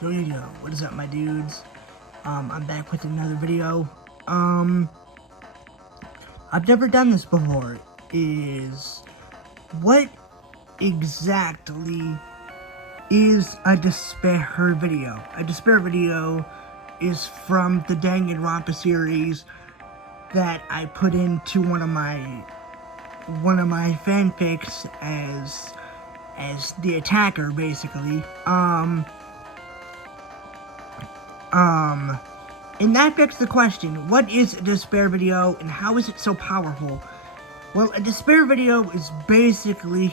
Yo, what is up, my dudes? I'm back with another video. I've never done this before. What exactly is a Dispair video? A Dispair video is from the Danganronpa series that I put into one of my fanfics as the attacker, basically. And that begs the question, what is a Dispair video and how is it so powerful? Well, a Dispair video is basically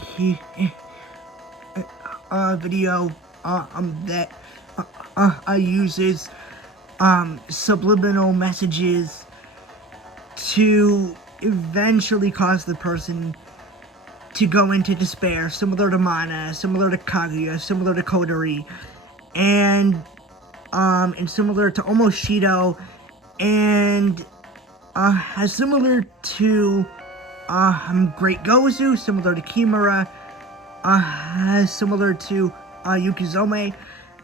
a video that uses subliminal messages to eventually cause the person to go into despair, similar to Mana, similar to Kaguya, similar to Kurumi, and similar to almost Shido, and similar to Great Gozu, similar to Kimura, similar to Yukizome,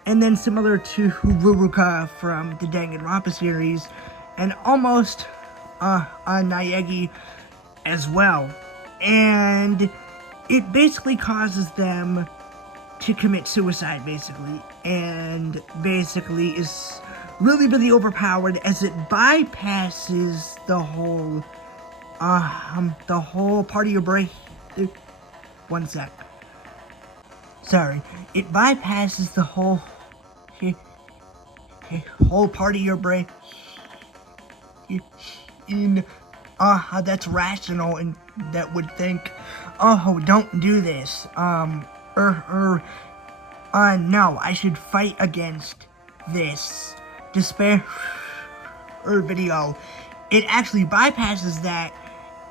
and then similar to Ruruka from the Danganronpa series, and almost Naegi as well. And it basically causes them to commit suicide, basically, and basically is really overpowered as it bypasses the whole part of your brain. One sec. Sorry. It bypasses the whole part of your brain in that's rational and that would think, oh, don't do this. No, I should fight against this Dispair video. It actually bypasses that,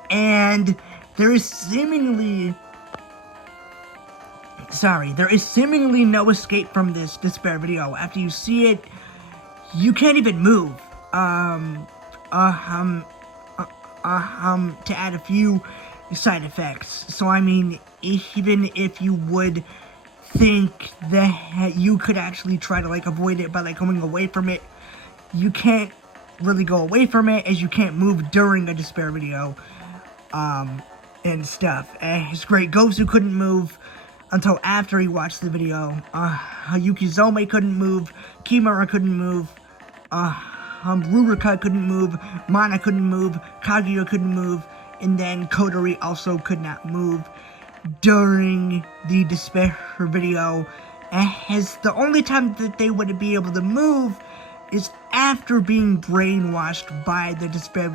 and there is seemingly no escape from this Dispair video. After you see it, you can't even move. To add a few side effects. So, I mean, even if you would think that you could actually try to, avoid it by, going away from it, you can't really go away from it, as you can't move during a Dispair video, and stuff. His Great Gozu couldn't move until after he watched the video. Yukizome couldn't move, Kimura couldn't move, Ruruka couldn't move, Mana couldn't move, Kaguya couldn't move, and then Kurumi also could not move during the Dispair video, as the only time that they would be able to move is after being brainwashed by the Dispair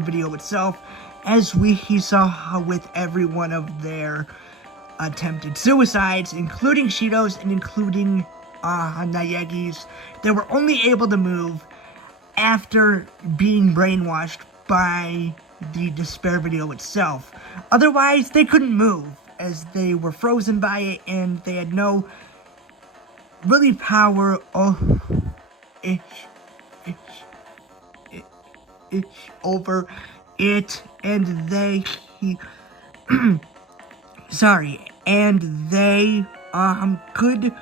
video itself, as we saw with every one of their attempted suicides, including Shido's and including Naegi's. They were only able to move after being brainwashed by the Dispair video itself. Otherwise, they couldn't move, as they were frozen by it, and they had no really power over it, and they sorry, and they could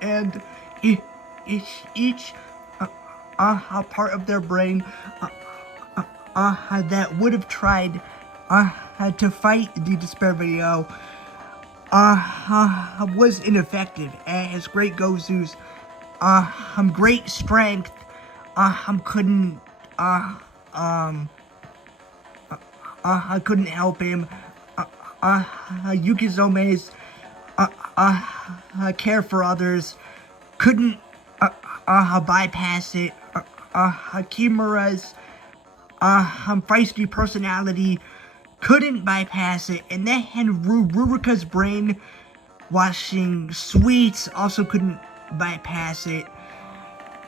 and each part of their brain that would have tried to fight the Dispair video was ineffective, as Great Gozu's great strength couldn't help him. Yukizome's care for others couldn't bypass it. Kimura's feisty personality couldn't bypass it, and then Ruruka's brainwashing sweets also couldn't bypass it.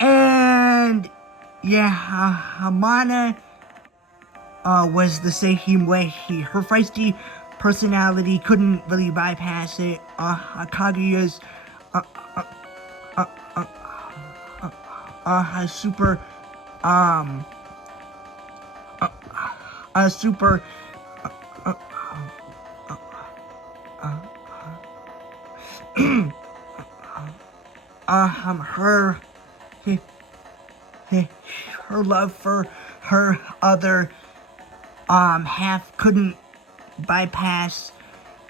And yeah, Mana was the same way. Her feisty personality couldn't really bypass it. Kaguya's super super, her, her love for her other, half couldn't bypass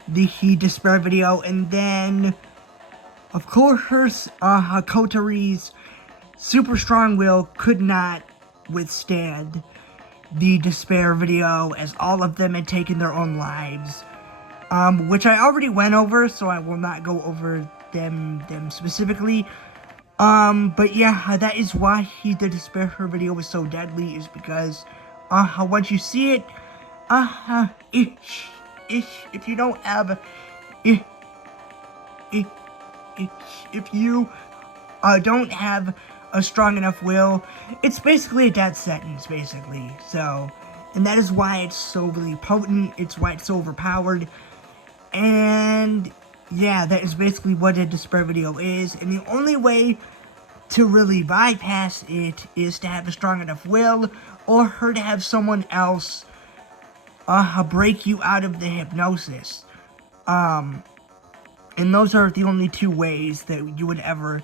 the Dispair video, and then, of course, Kotori's super strong will could not withstand the Dispair video, as all of them had taken their own lives, which I already went over, so I will not go over them specifically. But yeah, that is why the Dispair video was so deadly, is because, once you see it, if you don't have, if you, don't have a strong enough will, it's basically a death sentence, basically. So, and that is why it's so really potent, it's why it's so overpowered, and yeah, that is basically what a Dispair video is, and the only way to really bypass it is to have a strong enough will, or her to have someone else, break you out of the hypnosis. And those are the only two ways that you would ever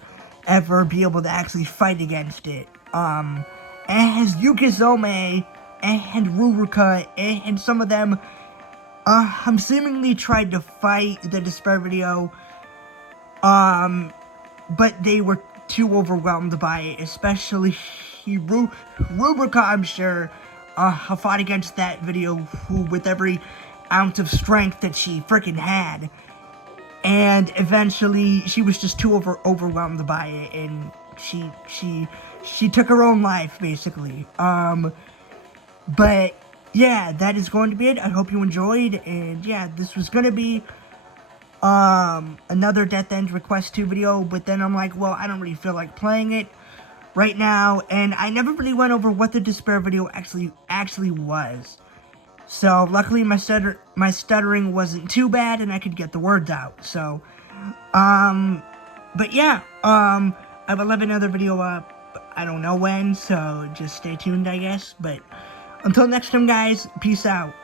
be able to actually fight against it. As Yukizome and Ruruka and some of them, seemingly tried to fight the Dispair video, but they were too overwhelmed by it, especially Ruruka, I'm sure, fought against that video with every ounce of strength that she freaking had. And eventually, she was just too overwhelmed by it, and she took her own life, basically. But yeah, that is going to be it. I hope you enjoyed, and yeah, this was gonna be another Death End Request 2 video, but then I'm like, well, I don't really feel like playing it right now, and I never really went over what the Dispair video actually was. So, luckily, my stuttering wasn't too bad, and I could get the words out. So, but yeah, I will have another video up, I don't know when, so just stay tuned, I guess. But until next time, guys, peace out.